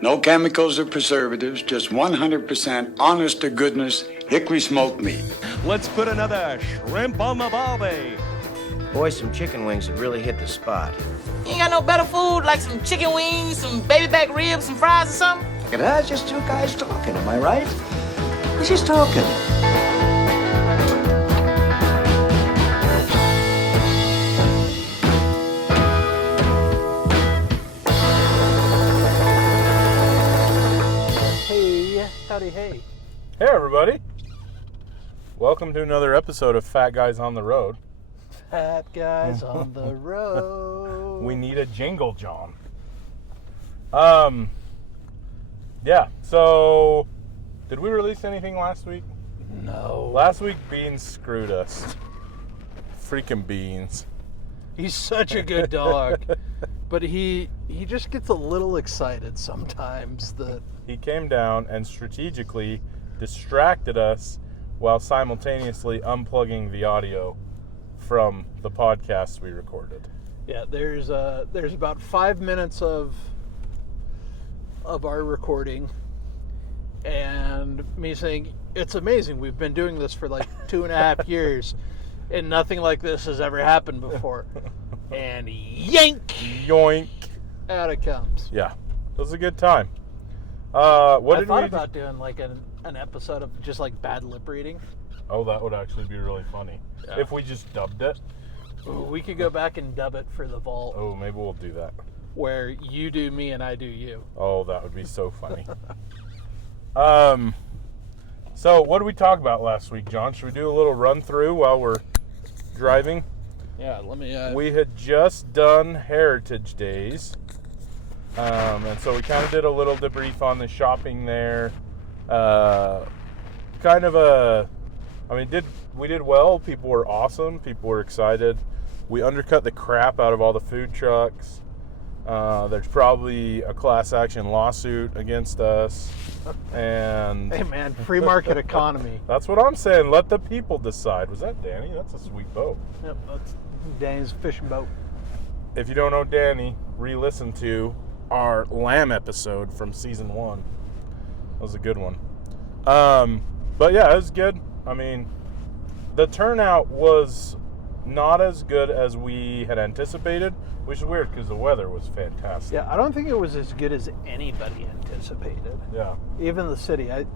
No chemicals or preservatives, just 100% honest to goodness hickory smoked meat. Let's put another shrimp on the barbie. Boy, some chicken wings that really hit the spot. You ain't got no better food, like some chicken wings, some baby back ribs, some fries or something? It's just two guys talking, am I right? We're just talking. Hey, howdy, hey. Hey everybody, welcome to another episode of Fat Guys on the Road. Fat guys on the road. We need a jingle, John. Yeah, so did we release anything last week? No. Last week Beans screwed us. Freaking Beans. He's such a good dog. But he just gets a little excited sometimes that He came down and strategically distracted us while simultaneously unplugging the audio from the podcast we recorded. yeah, there's about 5 minutes of our recording and me saying, it's amazing, we've been doing this for like 2.5 years and nothing like this has ever happened before. And yank! Yoink. Out it comes. Yeah, it was a good time. I thought about doing like an episode of just like bad lip reading. Oh, that would actually be really funny. Yeah. If we just dubbed it. Ooh, we could go back and dub it for the vault, Oh, maybe we'll do that. where you do me and I do you. Oh, that would be so funny. So what did we talk about last week, John? Should we do a little run through while we're driving? Yeah, let me. We had just done Heritage Days. And so we kind of did a little debrief on the shopping there. We did well. People were awesome. People were excited. We undercut the crap out of all the food trucks. There's probably a class action lawsuit against us. And Hey man, free market economy. that's what I'm saying. Let the people decide. Was that Danny? That's a sweet boat. Yep, that's Danny's fishing boat. If you don't know Danny, re-listen to our lamb episode from season 1. That was a good one. But yeah, it was good. I mean, the turnout was not as good as we had anticipated, which is weird because the weather was fantastic. Yeah, I don't think it was as good as anybody anticipated. Yeah. Even the city. As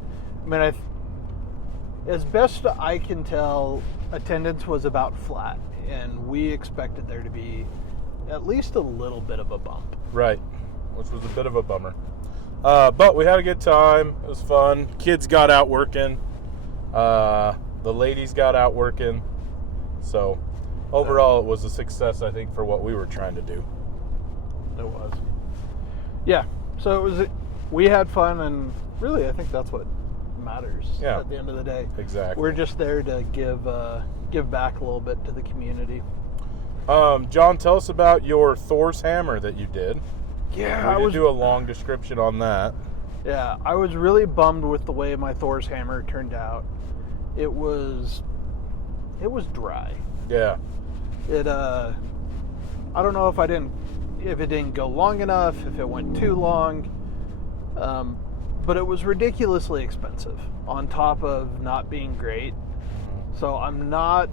best I can tell, attendance was about flat, and we expected there to be at least a little bit of a bump. Right. Which was a bit of a bummer. But we had a good time. It was fun. Kids got out working. The ladies got out working. So overall, it was a success, I think, for what we were trying to do. It was. Yeah. So it was. We had fun, and really, I think that's what matters. Yeah. At the end of the day, Exactly. we're just there to give back a little bit to the community. John, tell us about your Thor's hammer that you did. Yeah, We did do a long description on that. Yeah, I was really bummed with the way my Thor's hammer turned out. It was dry. Yeah. I don't know if it didn't go long enough, if it went too long, but it was ridiculously expensive on top of not being great. So I'm not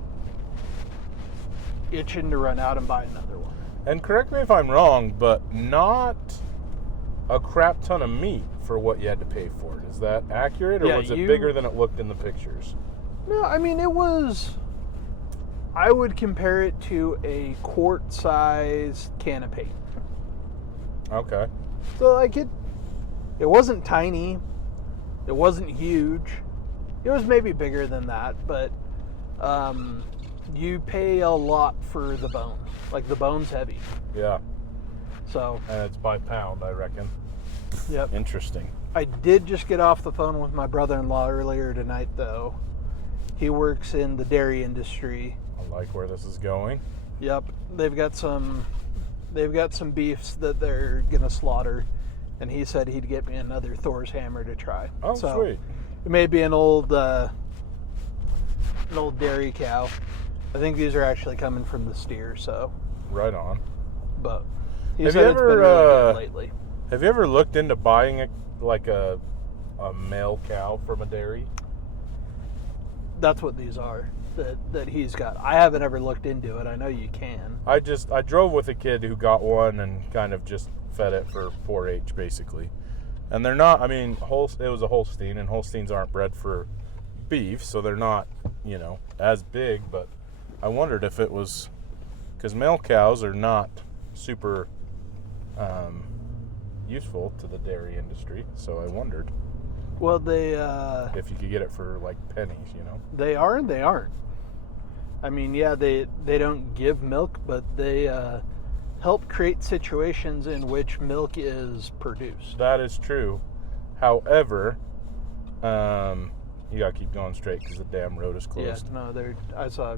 itching to run out and buy another one. And correct me if I'm wrong, but not a crap ton of meat for what you had to pay for it. Is that accurate, or Yeah, was it bigger than it looked in the pictures? No, I mean, it was... I would compare it to a quart-sized can of paint. Okay. So, like, it wasn't tiny. It wasn't huge. It was maybe bigger than that, but you pay a lot for the bone. Like, the bone's heavy. Yeah. So, And it's by pound, I reckon. yep. Interesting. I did just get off the phone with my brother-in-law earlier tonight, though. He works in the dairy industry. I like where this is going. Yep, they've got some beefs that they're gonna slaughter, and he said he'd get me another Thor's hammer to try. Oh, so sweet. It may be an old dairy cow. I think these are actually coming from the steer. So Right on. but he Have said you it's been ever, really good lately. Have you ever looked into buying a male cow from a dairy? That's what these are that he's got. I haven't ever looked into it. I know you can. I drove with a kid who got one and kind of just fed it for 4-H basically. And they're not, I mean, it was a Holstein, and Holsteins aren't bred for beef, so they're not, as big, but I wondered if it was, because male cows are not super useful to the dairy industry, so I wondered. Well, they... if you could get it for, like, pennies, They are and they aren't. I mean, yeah, they don't give milk, but they help create situations in which milk is produced. That is true. However, you gotta keep going straight because the damn road is closed. Yeah, no, I saw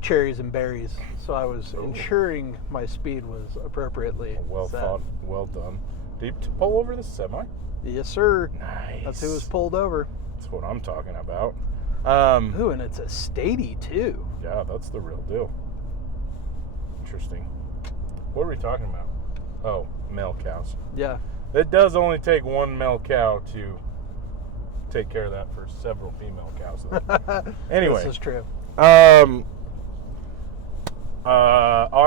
cherries and berries, so I was ensuring my speed was appropriately Well set. thought, well done. Did you pull over the semi? Yes, sir. Nice. That's who was pulled over. That's what I'm talking about. Ooh, and it's a statey too. Yeah, that's the real deal. Interesting. What are we talking about? Oh, male cows. Yeah. It does only take one male cow to take care of that for several female cows, though. Anyway. This is true. On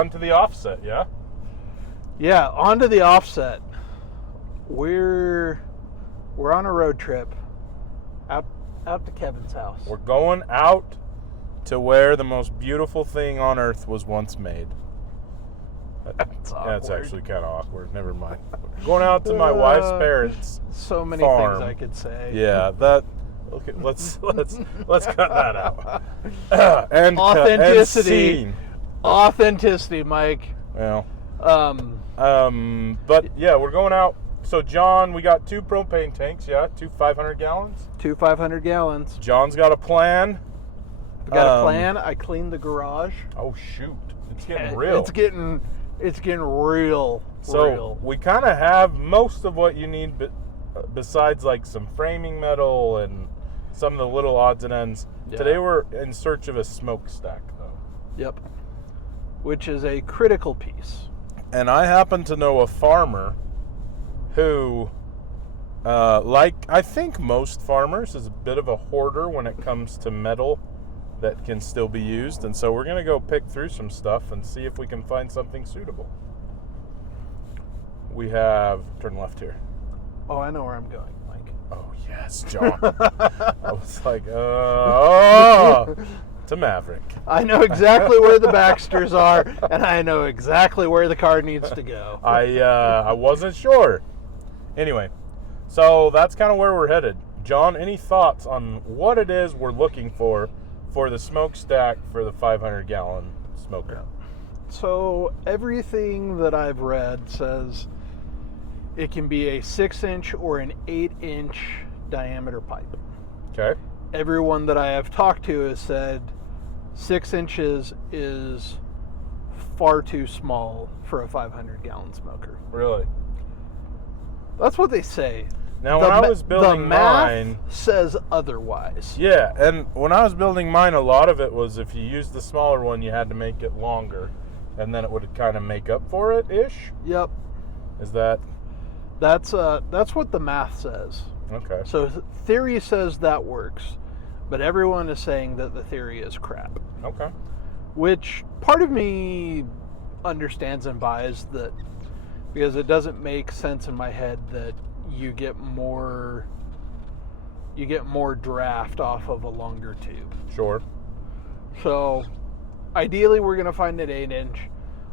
to the offset, yeah? Yeah, on to the offset. We're on a road trip out to Kevin's house. We're going out to where the most beautiful thing on earth was once made. That's That's awkward. actually kind of awkward. Never mind. Going out to my wife's parents' So many farm. things I could say. Yeah, that. Okay, let's cut that out. And Authenticity. and scene. Authenticity, Mike. Well, Um, but yeah, we're going out. So John, we got 2 propane tanks. Yeah, 2 500 gallons. 2 500 gallons. John's got a plan. I got a plan. I cleaned the garage. Oh shoot, it's getting real. It's getting real. So real. we kind of have most of what you need, besides like some framing metal and some of the little odds and ends. Yeah. Today we're in search of a smokestack, though. Yep. Which is a critical piece. And I happen to know a farmer who, like I think most farmers, is a bit of a hoarder when it comes to metal that can still be used. And so we're going to go pick through some stuff and see if we can find something suitable. We have, turn left here. Oh, I know where I'm going, Mike. Oh, yes, John. I was like, to Maverick. I know exactly where the Baxters are, and I know exactly where the car needs to go. I wasn't sure. Anyway, so that's kind of where we're headed. John, any thoughts on what it is we're looking for the smokestack for the 500-gallon smoker? So everything that I've read says it can be a 6-inch or an 8-inch diameter pipe. Okay. Everyone that I have talked to has said 6 inches is far too small for a 500-gallon smoker. Really? That's what they say. Now, when I was building the math mine, says otherwise. yeah, and when I was building mine, a lot of it was if you used the smaller one, you had to make it longer, and then it would kind of make up for it ish. Yep. Is that That's what the math says. okay? So theory says that works, but everyone is saying that the theory is crap. Okay. Which part of me understands and buys that, because it doesn't make sense in my head that you get more draft off of a longer tube. Sure. So ideally we're going to find an 8-inch,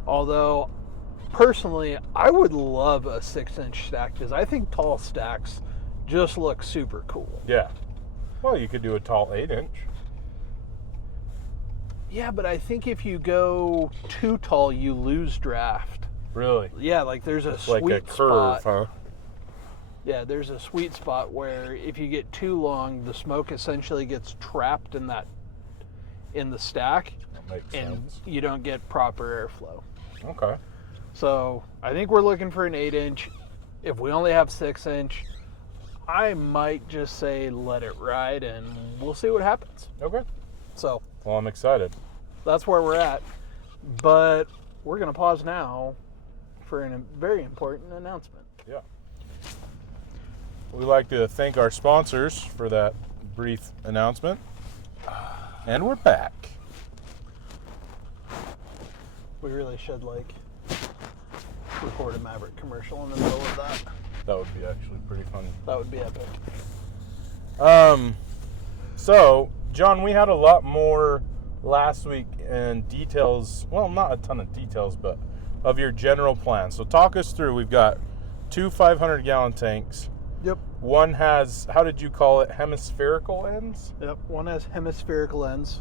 although personally I would love a 6-inch stack because I think tall stacks just look super cool. Yeah. Well, you could do a tall 8-inch. Yeah, but I think if you go too tall you lose draft. Really? Yeah, like there's a It's sweet like a spot. curve, huh? Yeah, there's a sweet spot where if you get too long, the smoke essentially gets trapped in the stack, That makes and sense. you don't get proper airflow. Okay. So I think we're looking for an 8-inch. If we only have 6-inch, I might just say let it ride, and we'll see what happens. Okay. So Well, I'm excited. that's where we're at. But we're gonna pause now for a very important announcement. Yeah. We'd like to thank our sponsors for that brief announcement. And we're back. We really should, record a Maverick commercial in the middle of that. That would be actually pretty funny. That would be epic. So, John, we had a lot more last week and details, well, not a ton of details, but of your general plan. So talk us through. We've got 2 500-gallon tanks. Yep. One has, how did you call it, hemispherical ends? Yep. One has hemispherical ends,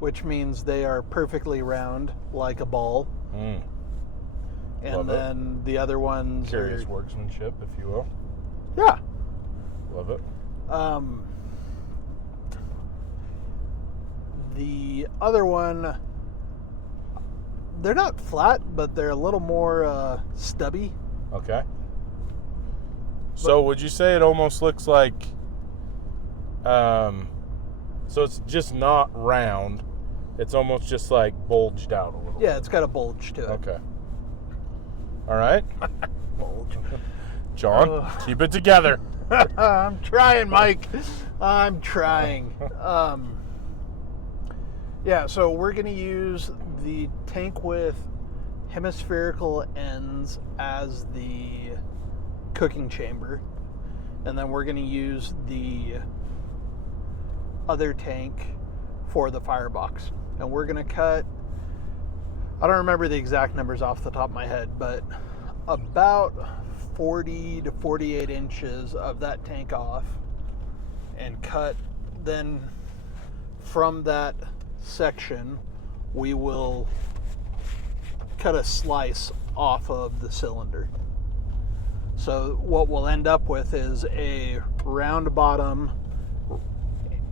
which means they are perfectly round, like a ball. Mm. And Love then the other ones Curious are... workmanship, if you will. Yeah. Love it. The other one, they're not flat, but they're a little more stubby. Okay. So would you say it almost looks like, so it's just not round, it's almost just like bulged out a little Yeah, it's got a bulge to it. Okay. All right. Bulge. John, keep it together. I'm trying, Mike. I'm trying. Yeah, so we're going to use the tank with hemispherical ends as the cooking chamber. And then we're going to use the other tank for the firebox. And we're going to cut, I don't remember the exact numbers off the top of my head, but about 40 to 48 inches of that tank off and cut. Then from that section we will cut a slice off of the cylinder. So what we'll end up with is a round bottom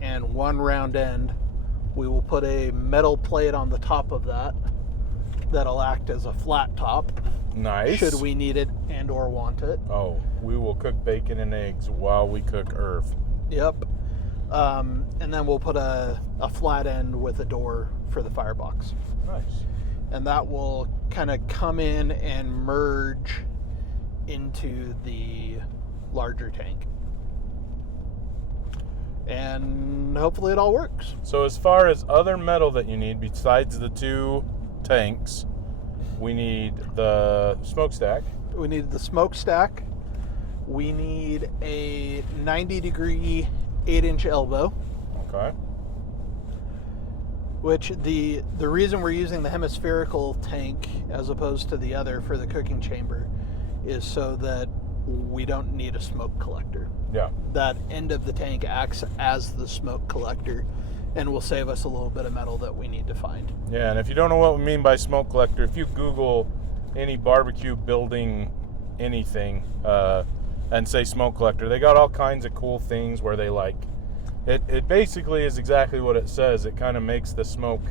and one round end. We will put a metal plate on the top of that that'll act as a flat top. Nice. Should we need it and or want it. Oh, we will cook bacon and eggs while we cook earth. Yep. And then we'll put a flat end with a door for the firebox. Nice. And that will kind of come in and merge into the larger tank. And hopefully it all works. So as far as other metal that you need besides the 2 tanks, we need the smokestack. We need the smokestack. We need a 90-degree 8-inch elbow. Okay. Which the reason we're using the hemispherical tank as opposed to the other for the cooking chamber is so that we don't need a smoke collector. Yeah. That end of the tank acts as the smoke collector and will save us a little bit of metal that we need to find. Yeah, and if you don't know what we mean by smoke collector, if you Google any barbecue building anything and say smoke collector, they got all kinds of cool things where they it basically is exactly what it says. It kind of makes the smoke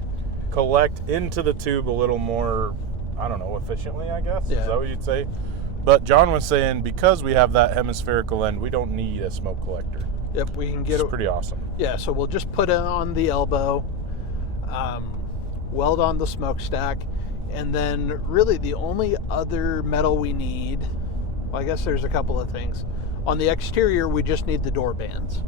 collect into the tube a little more, I don't know, efficiently, I guess. Yeah. Is that what you'd say? But John was saying because we have that hemispherical end, we don't need a smoke collector. Yep, we can get It's it. pretty awesome. Yeah, so we'll just put it on the elbow, weld on the smokestack, and then really the only other metal we need, well, I guess there's a couple of things. On the exterior, we just need the door bands.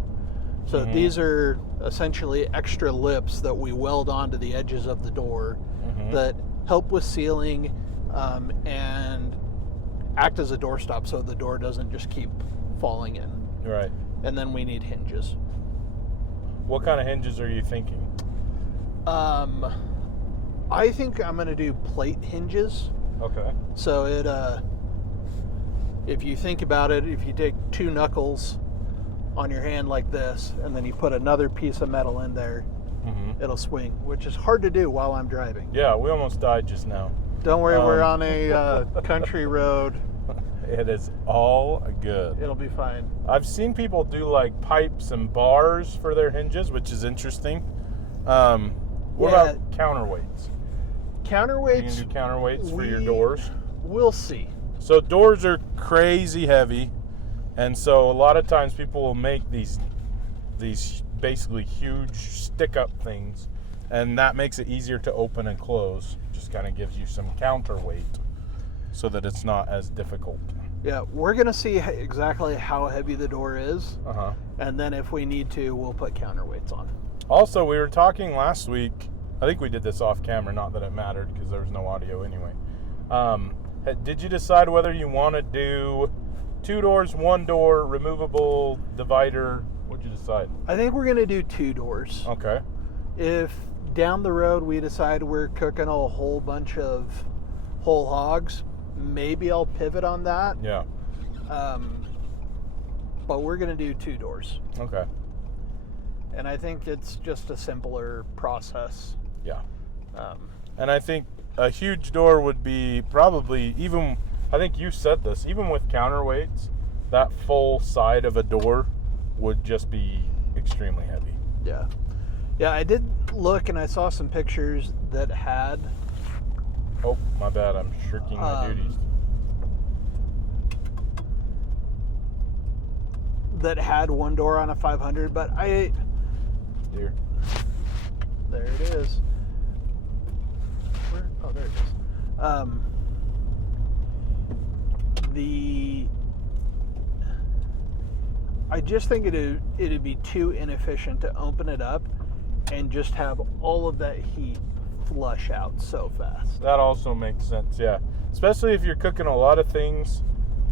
So these are essentially extra lips that we weld onto the edges of the door that help with sealing and act as a doorstop so the door doesn't just keep falling in. Right. And then we need hinges. What kind of hinges are you thinking? I think I'm going to do plate hinges. Okay. So if you think about it, if you take 2 knuckles on your hand like this, and then you put another piece of metal in there, it'll swing, which is hard to do while I'm driving. Yeah, we almost died just now. Don't worry, we're on a country road. It is all good. It'll be fine. I've seen people do like pipes and bars for their hinges, which is interesting. What about counterweights? Counterweights. You can do counterweights for your doors. We'll see. So doors are crazy heavy, and so a lot of times people will make these basically huge stick-up things, and that makes it easier to open and close. Just kind of gives you some counterweight. so that it's not as difficult. Yeah, we're going to see exactly how heavy the door is. Uh-huh. And then if we need to, we'll put counterweights on. Also, we were talking last week, I think we did this off camera, not that it mattered because there was no audio anyway. Did you decide whether you want to do 2 doors, 1 door, removable divider? What'd you decide? I think we're going to do 2 doors. Okay. If down the road we decide we're cooking a whole bunch of whole hogs, maybe I'll pivot on that. Yeah. But we're going to do 2 doors. Okay. And I think it's just a simpler process. Yeah. And I think a huge door would be probably even, I think you said this, even with counterweights, that full side of a door would just be extremely heavy. Yeah. Yeah, I did look and I saw some pictures that had... Oh, my bad. I'm shirking my duties. That had 1 door on a 500, but Here. there it is. Where? Oh, there it is. I just think it'd be too inefficient to open it up and just have all of that heat flush out so fast. That also makes sense, yeah. Especially if you're cooking a lot of things,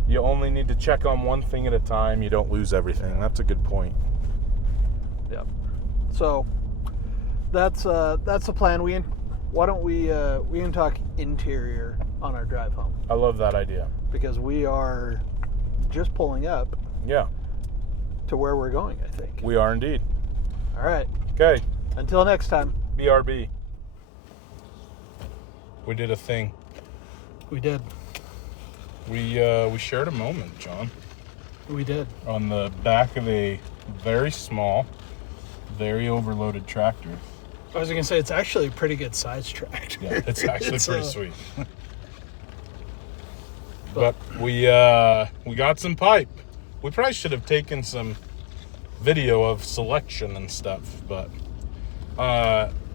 you only need to check on one thing at a time. You don't lose everything. That's a good point. Yep. So that's the plan. Why don't we can talk interior on our drive home, I love that idea. because we are just pulling up Yeah, to where we're going, I think. we are indeed. All right. Okay, Until next time. BRB. We did a thing. We did. We shared a moment, John, We did. on the back of a very small, very overloaded tractor. I was going to say, it's actually a pretty good size tractor. Yeah, it's actually It's, pretty uh, sweet. But we got some pipe. We probably should have taken some video of selection and stuff, but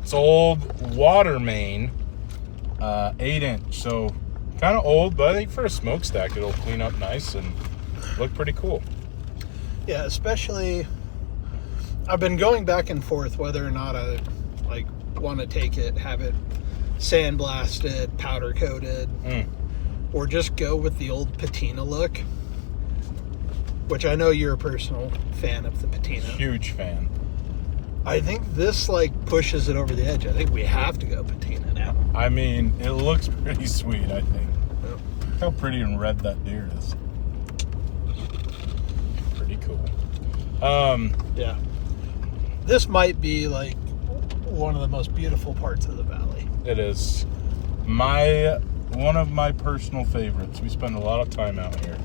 it's old water main, 8-inch, so kind of old, but I think for a smokestack it'll clean up nice and look pretty cool. Yeah, especially, I've been going back and forth whether or not I want to take it, have it sandblasted, powder coated, or just go with the old patina look, which I know you're a personal fan of the patina. Huge fan. I think this pushes it over the edge. I think we have to go patina now. I mean, it looks pretty sweet, I think. Yep. Look how pretty and red that deer is. Pretty cool. Yeah. This might be one of the most beautiful parts of the valley. It is one of my personal favorites. We spend a lot of time out here.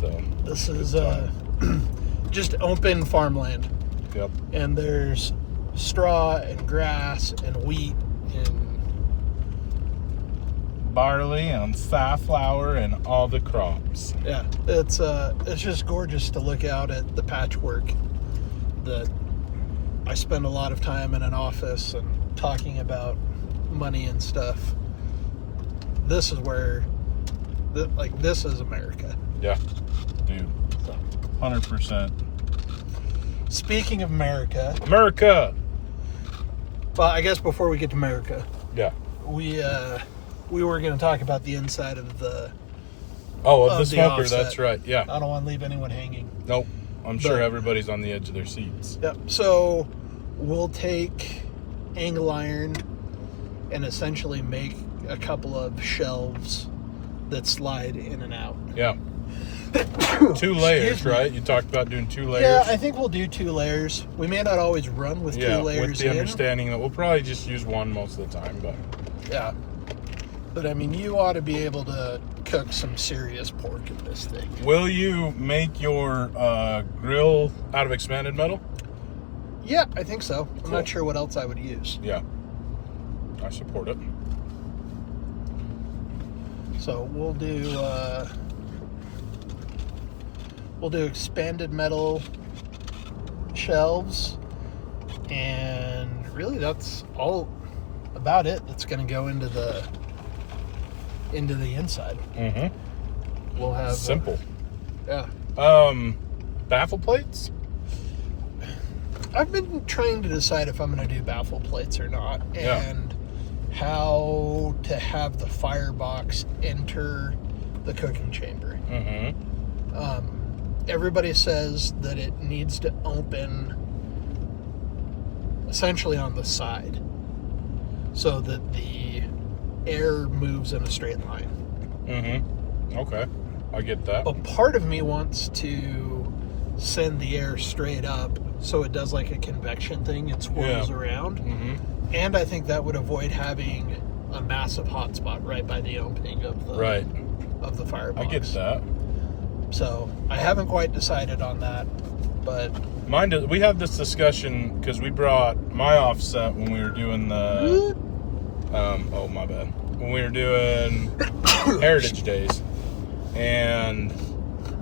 So This good is time. just open farmland. Yep. And there's straw and grass and wheat and Barley and safflower and all the crops. yeah, it's just gorgeous to look out at the patchwork that I spend a lot of time in an office and talking about money and stuff. This is where this is America. Yeah, dude. 100%. Speaking of America, well, I guess before we get to America, Yeah. we were going to talk about the inside of the. Oh, of the the smoker. offset. That's right. Yeah. I don't want to leave anyone hanging. Nope. I'm sure But- everybody's on the edge of their seats. Yep. So we'll take angle iron and essentially make a couple of shelves that slide in and out. Yeah. 2 layers, Excuse me. right? You talked about doing 2 layers. Yeah, I think we'll do 2 layers. We may not always run with 2 layers with the in. understanding that we'll probably just use 1 most of the time, but Yeah. But I mean, you ought to be able to cook some serious pork in this thing. will you make your grill out of expanded metal? Yeah, I think so. I'm Cool. not sure what else I would use. Yeah. I support it. So we'll do expanded metal shelves, and really that's all about it. That's going to go into into the inside. Mm-hmm. We'll have simple. Yeah. Baffle plates? I've been trying to decide if I'm going to do baffle plates or not, and how to have the firebox enter the cooking chamber. Mm-hmm. Everybody says that it needs to open essentially on the side so that the air moves in a straight line. Mm-hmm. Okay. I get that. But part of me wants to send the air straight up so it does like a convection thing and swirls around. Mm-hmm. And I think that would avoid having a massive hot spot right by the opening of the firebox. I get that. So I haven't quite decided on that, but We had this discussion because we brought my offset when we were doing the oh my bad, when we were doing Heritage Days, and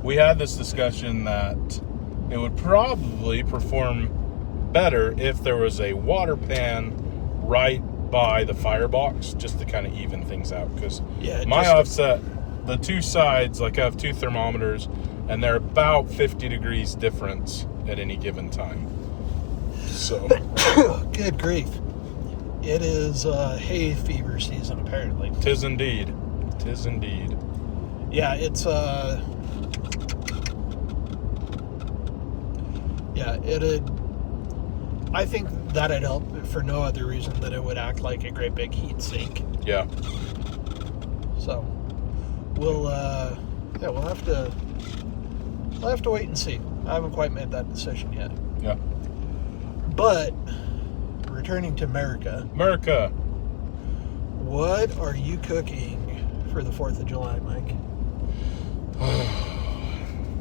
we had this discussion that it would probably perform better if there was a water pan right by the firebox, just to kind of even things out, because my offset, the two sides, like I have two thermometers, and they're about 50 degrees difference at any given time. So, good grief. It is hay fever season, apparently. Tis indeed. Tis indeed. Yeah, it's I think that'd help for no other reason than it would act like a great big heat sink. Yeah. So we'll have to wait and see. I haven't quite made that decision yet. Yeah. But returning to America, what are you cooking for the 4th of July, Mike?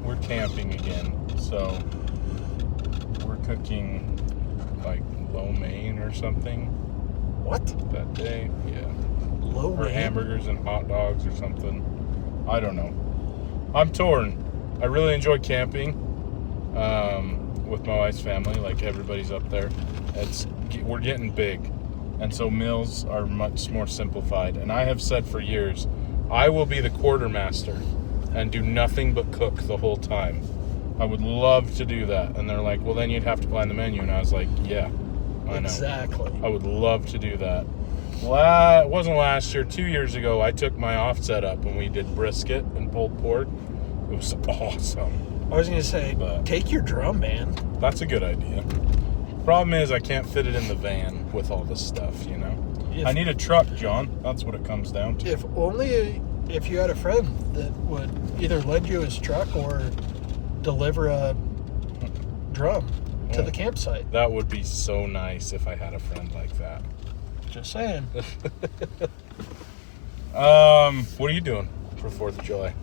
We're camping again, so we're cooking like lo mein or something. What? That day, yeah. Lo Or mein? hamburgers and hot dogs or something. I don't know. I'm torn. I really enjoy camping with my wife's family. Like, everybody's up there. We're getting big, and so meals are much more simplified. And I have said for years, I will be the quartermaster and do nothing but cook the whole time. I would love to do that. And they're like, well, then you'd have to plan the menu. And I was like, yeah, I know. Exactly. I would love to do that. It wasn't last year. 2 years ago, I took my offset up and we did brisket and pulled pork. It was awesome. I was going to say, But take your drum, man. that's a good idea. Problem is, I can't fit it in the van with all this stuff, you know? I need a truck, John. That's what it comes down to. If only if you had a friend that would either lend you his truck or deliver a drum to the campsite. That would be so nice if I had a friend like that. Just saying. What are you doing for 4th of July?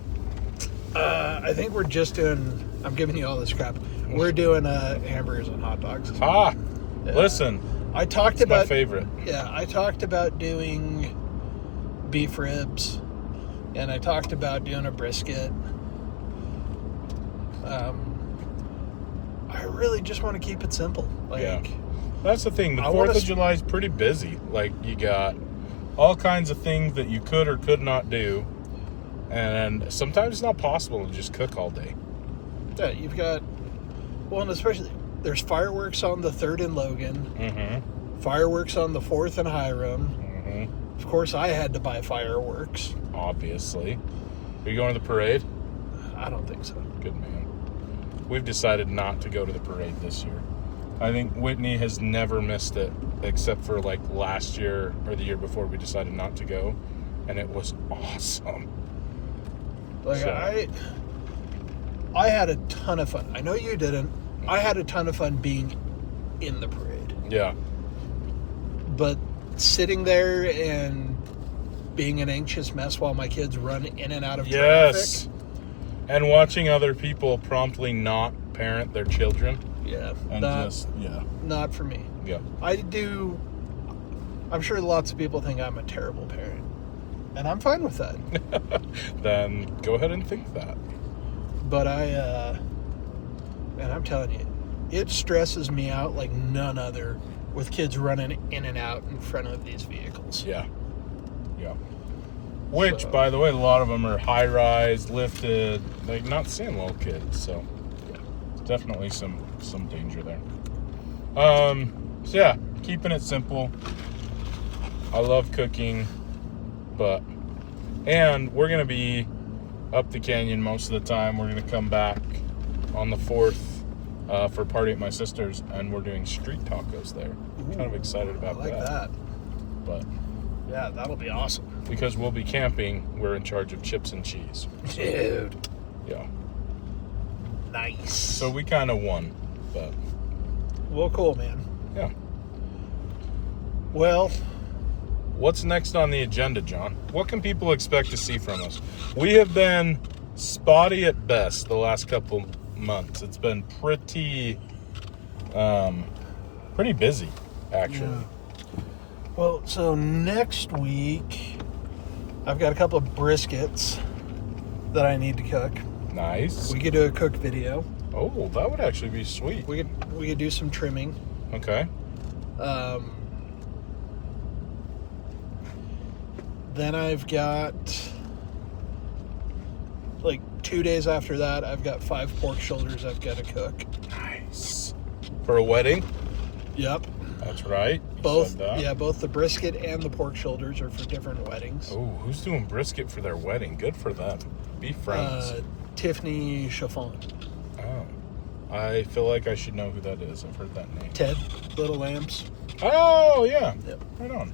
I think we're just doing, I'm giving you all this crap. We're doing hamburgers and hot dogs. Ah, Yeah. listen. I talked It's about my favorite. Yeah, I talked about doing beef ribs, and I talked about doing a brisket. I really just want to keep it simple. Like, Yeah. That's the thing. The I 4th wanna of July is pretty busy. Like, you got all kinds of things that you could or could not do. And sometimes it's not possible to just cook all day. yeah, you've got, well, and especially, there's fireworks on the 3rd in Logan, Mm-hmm. fireworks on the 4th in Hiram. Mm-hmm. Of course, I had to buy fireworks. Obviously. Are you going to the parade? I don't think so. Good man. We've decided not to go to the parade this year. I think Whitney has never missed it, except for like last year or the year before we decided not to go, and it was awesome. Like, So- I had a ton of fun. I know you didn't. I had a ton of fun being in the parade. Yeah. But sitting there and being an anxious mess while my kids run in and out of Yes. traffic. And watching other people promptly not parent their children. Yeah. And Not for me. yeah. I'm sure lots of people think I'm a terrible parent. And I'm fine with that. Then go ahead and think that. But man, I'm telling you, it stresses me out like none other with kids running in and out in front of these vehicles. Yeah. Yeah. Which, So- by the way, a lot of them are high-rise, lifted. Like, not seeing little kids, so definitely some danger there. So yeah, keeping it simple. I love cooking, and we're gonna be up the canyon most of the time. We're gonna come back on the 4th for a party at my sister's, and we're doing street tacos there. Kind of excited about I like that. But Yeah, that'll be awesome. because we'll be camping, we're in charge of chips and cheese. Dude, Yeah. nice. So we kind of won, but Well, cool, man. yeah. Well, What's next on the agenda, John? What can people expect to see from us? We have been spotty at best the last couple months. It's been pretty busy, actually. well, so next week, I've got a couple of briskets that I need to cook. Nice. We could do a cook video. Oh, that would actually be sweet. We could do some trimming. Okay. Then I've got, like, 2 days after that, I've got 5 pork shoulders I've got to cook. Nice. For a wedding? Yep. That's right. You Both, said that. yeah, both the brisket and the pork shoulders are for different weddings. Oh, who's doing brisket for their wedding? Good for them. Be friends. Tiffany Chiffon. Oh. I feel like I should know who that is. I've heard that name. Ted, Little Lambs. Oh, yeah. Yep. Right on.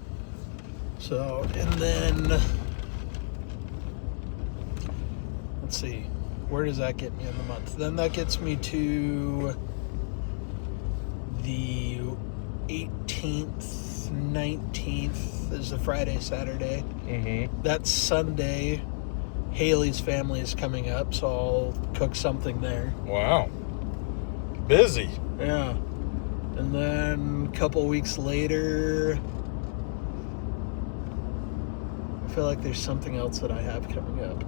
So, and then, let's see, where does that get me in the month? Then that gets me to the 18th, 19th is the Friday, Saturday. Mm-hmm. That Sunday, Haley's family is coming up, so I'll cook something there. Wow. Busy. Yeah. And then a couple weeks later, I feel like there's something else that I have coming up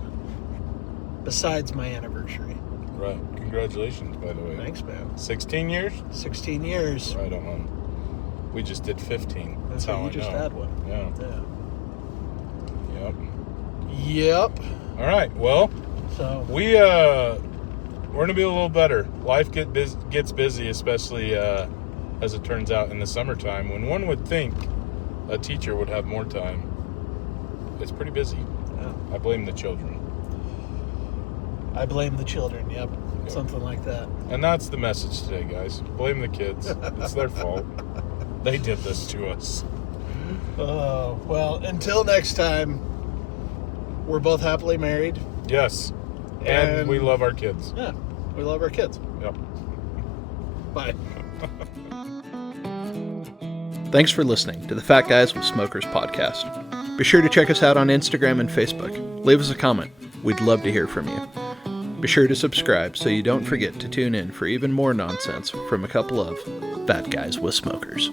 besides my anniversary. Right. Congratulations, by the way. Thanks, man. 16 years? 16 years. Right on. We just did 15. That's So how you I just know. had one. Yeah. Yeah. Yep. All right. Well, So we're gonna be a little better. Life gets busy, especially as it turns out in the summertime, when one would think a teacher would have more time. It's pretty busy. yeah. I blame the children. I blame the children. Yep. Yep. Something like that. And that's the message today, guys. Blame the kids. It's their fault. They did this to us. Oh, well, until next time, we're both happily married. Yes. And we love our kids. Yeah. We love our kids. Yep. Bye. Thanks for listening to the Fat Guys with Smokers podcast. Be sure to check us out on Instagram and Facebook. Leave us a comment. We'd love to hear from you. Be sure to subscribe so you don't forget to tune in for even more nonsense from a couple of Fat Guys with Smokers.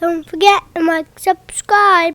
Don't forget to like, subscribe.